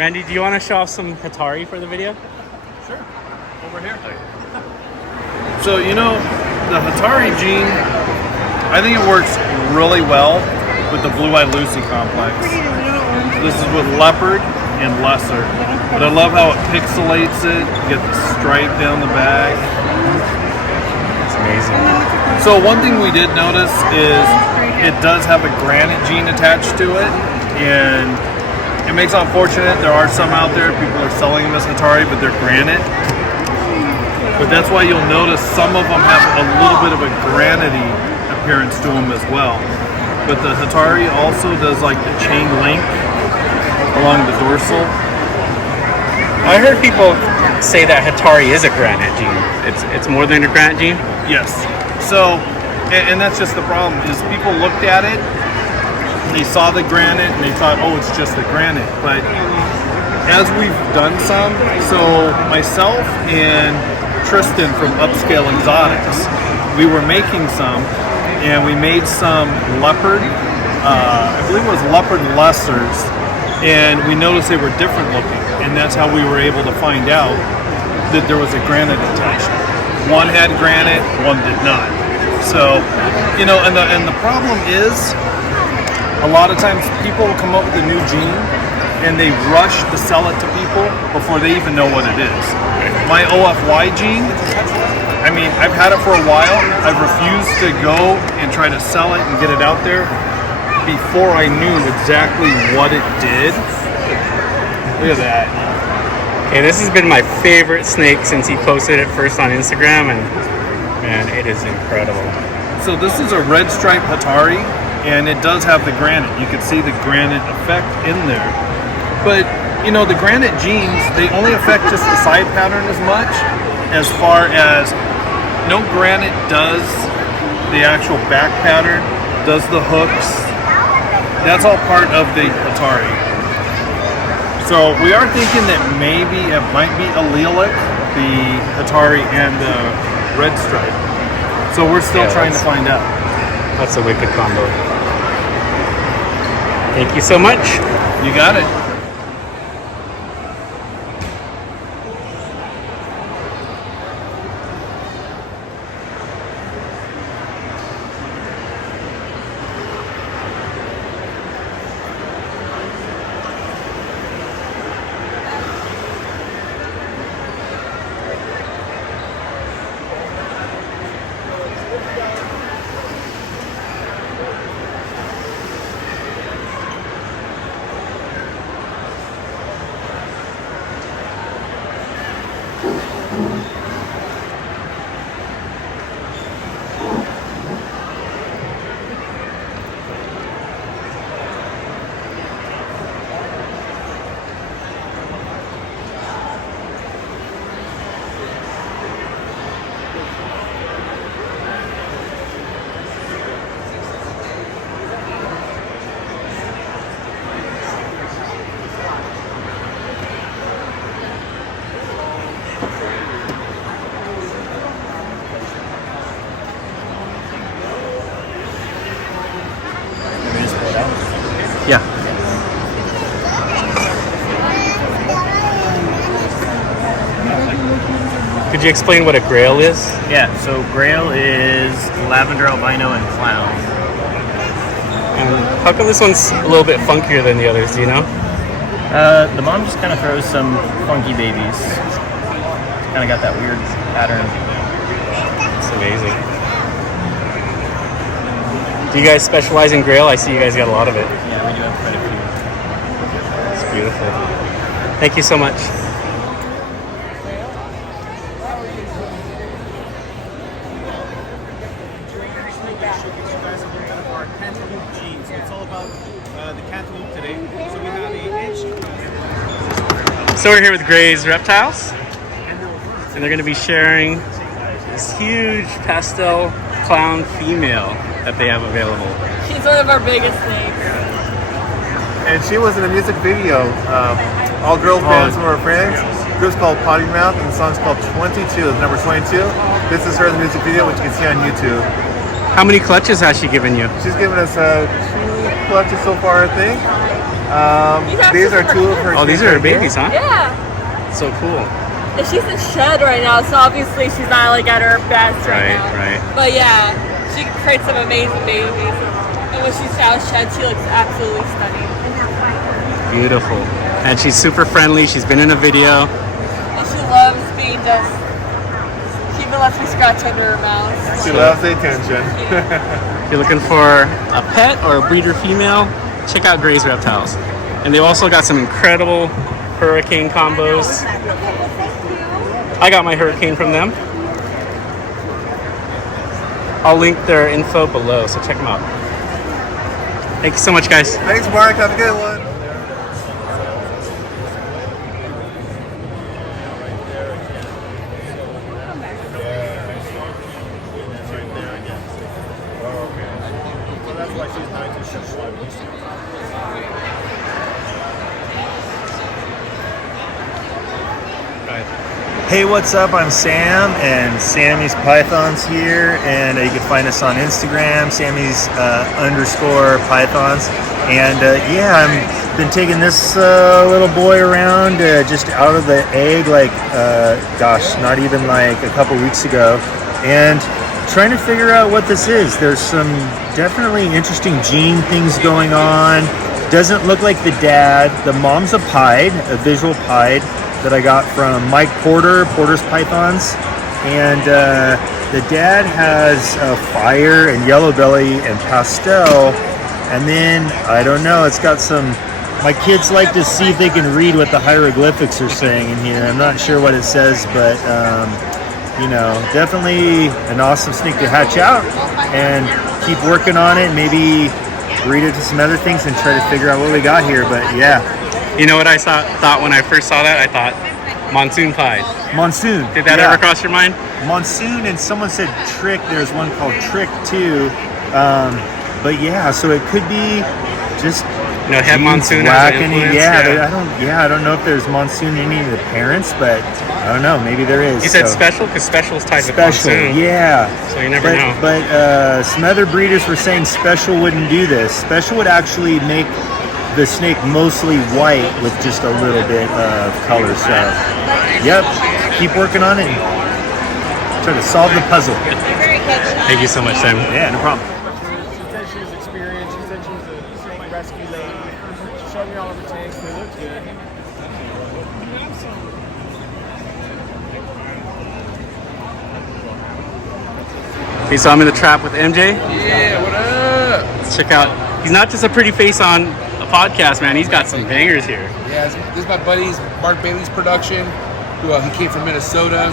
Randy, do you want to show off some Atari for the video? Sure. Over here. So, you know, the Atari gene, I think it works really well with the blue-eyed Lucy complex. This is with leopard and lesser. But I love how it pixelates it. You get the stripe down the back. It's amazing. So one thing we did notice is it does have a granite gene attached to it. And it makes it unfortunate. There are some out there, people are selling them as Atari, but they're granite. But that's why you'll notice some of them have a little bit of a granity appearance to them as well. But the Atari also does like the chain link along the dorsal. I heard people say that Atari is a granite gene. It's more than a granite gene? Yes. So, and that's just the problem, is people looked at it, they saw the granite, and they thought, oh, it's just the granite. But as we've done some, so myself and Tristan from Upscale Exotics, we were making some, and we made some leopard, I believe it was leopard lessers, and we noticed they were different looking, and that's how we were able to find out that there was a granite attachment. One had granite, one did not. So, you know, and the problem is, a lot of times people will come up with a new gene and they rush to sell it to people before they even know what it is. My OFY gene, I mean, I've had it for a while. I've refused to go and try to sell it and get it out there before I knew exactly what it did. Look at that. Okay, this has been my favorite snake since he posted it first on Instagram, and man, it is incredible. So this is a red stripe Atari, and it does have the granite. You can see the granite effect in there. But, you know, the granite genes, they only affect just the side pattern as much, as far as no granite does the actual back pattern, does the hooks. That's all part of the Atari. So we are thinking that maybe it might be allelic, the Atari and the red stripe. So we're still trying to find out. That's a wicked combo. Thank you so much. You got it. Yeah. Could you explain what a Grail is? Yeah, so Grail is lavender, albino, and clown. And how come this one's a little bit funkier than the others, do you know? The mom just kind of throws some funky babies. Kind of got that weird pattern. It's amazing. Do you guys specialize in Grail? I see you guys got a lot of it. Yeah, we do have quite a few. It's beautiful. Thank you so much. So we're here with Gray's Reptiles, and they're going to be sharing this huge pastel clown female that they have available. She's one of our biggest snakes. and she was in a music video. All girl fans were her friends. The group's called Potty Mouth, and the song's called 22, the number 22. This is her in the music video, which you can see on YouTube. How many clutches has she given you? She's given us 2 clutches so far, I think. These are 2 of her. Oh, these are her babies, huh? Yeah. So cool. And she's in shed right now, so obviously she's not like at her best right now. Right. But yeah, she creates some amazing babies. And when she's out of shed, she looks absolutely stunning. Beautiful. And she's super friendly. She's been in a video. And she loves being just. She even lets me scratch under her mouth. She loves the attention. If you're looking for a pet or a breeder female, check out Gray's Reptiles. And they've also got some incredible hurricane combos. I got my hurricane from them. I'll link their info below, so check them out. Thank you so much, guys. Thanks, Mark. Have a good one. Hey, what's up? I'm Sam, and Sammy's Pythons here, and you can find us on Instagram, Sammy's _ Pythons. And yeah, I've been taking this little boy around just out of the egg, like gosh, not even like a couple weeks ago, and trying to figure out what this is. There's some definitely interesting gene things going on. Doesn't look like the dad. The mom's a pied, a visual pied, that I got from Mike Porter's Pythons, and the dad has fire and yellow belly and pastel, and then I don't know, it's got some. My kids like to see if they can read what the hieroglyphics are saying in here. I'm not sure what it says, but you know, definitely an awesome snake to hatch out and keep working on it. Maybe breed it to some other things and try to figure out what we got here. But yeah. You know what I thought when I first saw that? I thought monsoon pied. Monsoon. Did that ever cross your mind? Monsoon, and someone said trick. There's one called trick too. But yeah, so it could be just have monsoon as an influence. I don't know if there's monsoon in any of the parents, but I don't know. Maybe there is. You said special because special is tied with special, monsoon. yeah. So you never know. But some other breeders were saying special wouldn't do this. Special would actually make the snake mostly white with just a little bit of color. So, yep, keep working on it and try to solve the puzzle. Thank you so much, Sam. Yeah, no problem. She said she was experienced. She said she was a snake rescue lady. She showed me all of her tanks. They looked good. Okay, so I'm in the trap with MJ. Yeah, what up? Let's check out. He's not just a pretty face on a podcast, man. He's got some bangers here. Yeah, this is my buddy's Mark Bailey's production. Who he came from Minnesota.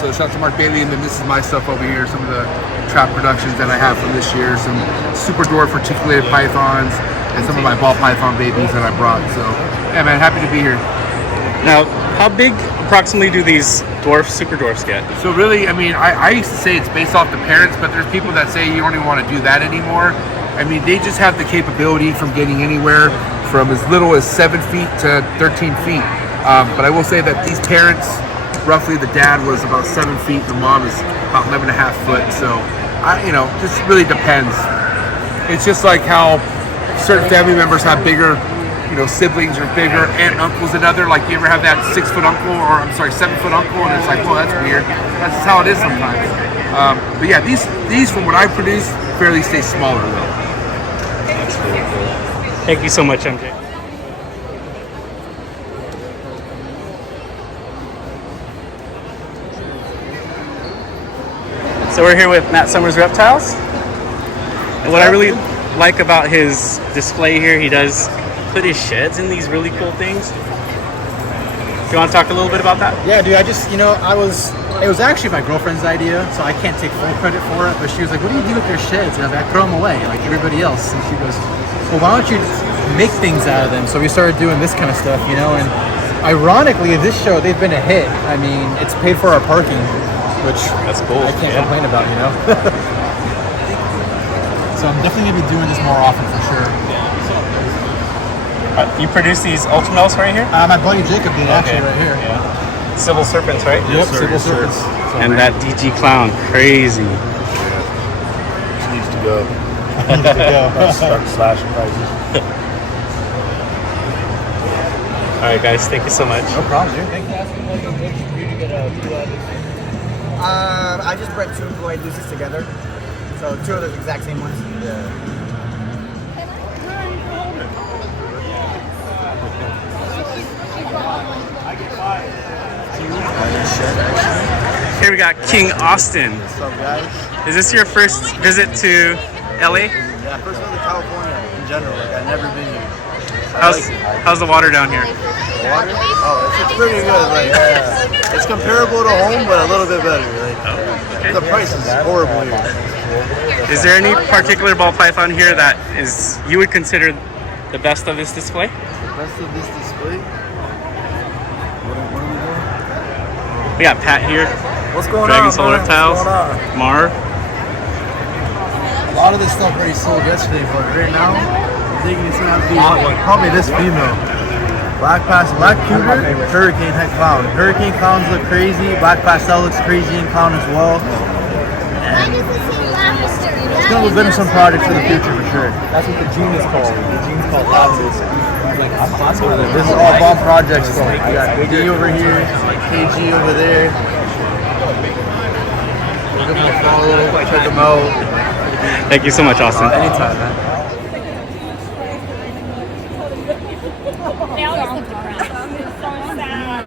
So shout out to Mark Bailey, and then this is my stuff over here. Some of the trap productions that I have from this year. Some super dwarf articulated pythons, and some of my ball python babies that I brought. So yeah, man, happy to be here. Now, how big approximately do these super dwarfs get? So really, I mean, I used to say it's based off the parents, but there's people that say you don't even want to do that anymore. I mean, they just have the capability from getting anywhere from as little as 7 feet to 13 feet. But I will say that these parents, roughly the dad was about 7 feet, the mom is about 11 and a half foot. So, just really depends. It's just like how certain family members have bigger, siblings or bigger aunt and uncles than other. Like, you ever have that 6 foot uncle, or 7 foot uncle, and it's like, well, that's weird. That's just how it is sometimes. But yeah, these from what I produce fairly stay smaller though. That's really cool. Thank you so much, MJ. So we're here with Matt Summers Reptiles. And what I really like about his display here, he does put his sheds in these really cool things. Do you want to talk a little bit about that? Yeah, dude, I just, it was actually my girlfriend's idea, so I can't take full credit for it, but she was like, what do you do with your sheds? And I was like, I throw them away, like everybody else. And she goes, well, why don't you make things out of them? So we started doing this kind of stuff, and ironically, this show, they've been a hit. I mean, it's paid for our parking, which that's cool. I can't complain about, So I'm definitely going to be doing this more often for sure. You produce these ultramels right here? My buddy Jacob did actually right here. Yeah. Civil serpents, right? Yep, Civil Serpents. And that DG clown, crazy. Needs to go. Start slashing prices. All right, guys, thank you so much. No problem, dude. Thank you. I just bred 2 Blue Eyed Lucies together. So 2 of the exact same ones. Here we got King Austin. What's up, guys? Is this your first visit to LA? Yeah, first one to California in general. Like, I've never been here. How's the water down here? The water? Oh, it's pretty good. Like, it's comparable to home, but a little bit better. Like, the price is horrible here. Is there any particular ball python here that you would consider the best of this display? The best of this display? What are we doing? We got Pat here. What's going Dragon on, Soul man? Reptiles. What's going on? Marv. A lot of this stuff already sold yesterday, but right now, I'm thinking it's gonna have to be probably this female. Black Cougar, Hurricane Head Clown. Hurricane Clowns look crazy. Black Pastel looks crazy in Clown as well. And it's going to win some projects for the future for sure. That's what the gene is called. The gene's called Lazarus. This is all bomb projects though. I got D over here, KG over there. Give them a follow, check them out. Thank you so much, Austin. Anytime, man.